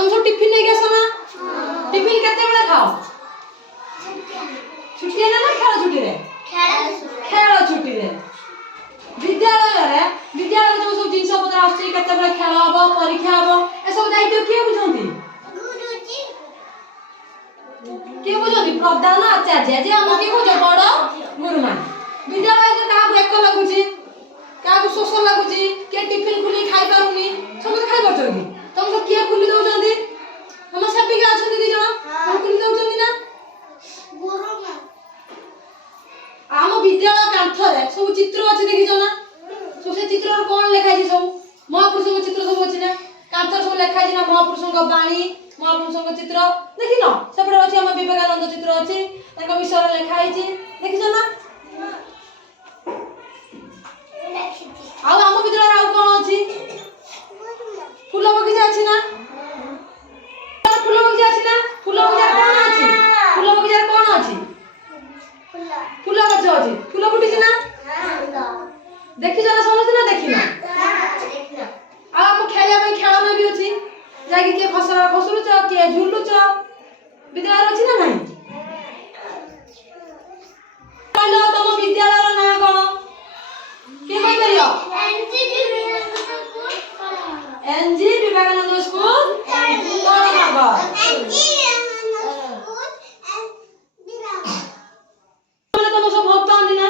तुम सब टिफिन नहीं आस ना टिफिन केते बेले खाओ छुट्टी ना ना खेल छुट्टी रे खेल छुट्टी रे विद्यालय तुम सब जिनस पत्र आछी केते बेले खेल हबो परीक्षा हबो ए सब दायित्व के बुझंती गुरुजी के बुझंती प्रधान आचार्य जे हम के बुझ बड़ गुरुमा विद्यालय के का एक लागुची का शोष लागुची के टिफिन खुली खाई पारुनी सब खाई परछोगी तुम सब के खुली दउचंती हम सेपिका अछंती दी जण हम खुली दउचंती ना गुरुमा आम विद्यालय कांथरे सब चित्र अछि देखि जणा सब से चित्र रे कोन लेखा छी सब महापुरुषों के चित्र सब अछि ना कांथर सब लेखा छी ना महापुरुषों का वाणी महापुरुषों के चित्र देखि न सेपरे अछि हम विवेकानंद चित्र अछि ताका विषय रे लेखा अछि देखि जणा आ हम विद्यालय आ कोन अछि फूल बगीचा अछि ना फूल बगीचा अछि ना फूल बगीचा कोन अछि फूल बगीचा कोन अछि फूल गछ अछि फूल फुटिछ ना देखि जना समझ ना देखि ना आ हम खेलिया पे खेलना भी अछि जाकी के खसरू छ के झुलू छ विद्यालय अछि ना नहीं हेलो तम विद्यालय रो नाम कोन के कहि परियो एनजी विवेकानंद स्कूल कोन नगर तम सब भक्त आंदी ना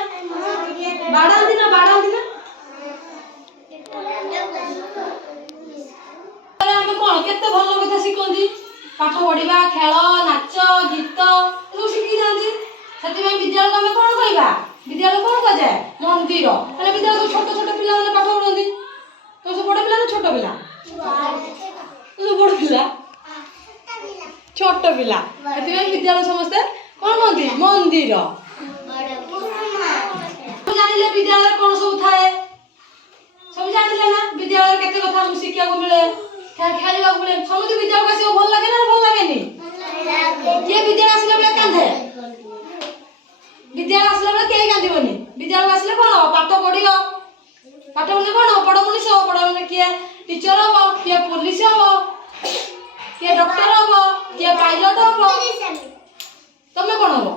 बाड़ा आंदी ना हम कोन केते भलो कथा सिकोंदी पाठ पढिबा खेल नाच गीत सब सिखि जांदी सेति में विद्यालय में कोन कहिबा विद्यालय कोन कह जाय मंदिर माने विद्यालय छोट छोट पिला माने पाठ पढोंदी तो सब बड़ पिला ना छोट पिला तो बड़ पिला छोट पिला सेति में विद्यालय समस्त कोन कहंदी मंदिर जानिले विद्यालय कोन सब थाए सब जानिले ना विद्यालय केते कथा हम शिक्षा को मिले खेलिबा को मिले समुद्र विद्यालय का से भल लागे ना भल लागेनी के विद्यालय आसले बेले कांधे विद्यालय आसले बेले के कांदिबनी विद्यालय आसले कोन पाठ पढियो पाठ पढले कोन बड़ मनीष हो बड़ माने के टीचर हो के पुलिस हो के डॉक्टर हो के पायलट हो तमे कोन हो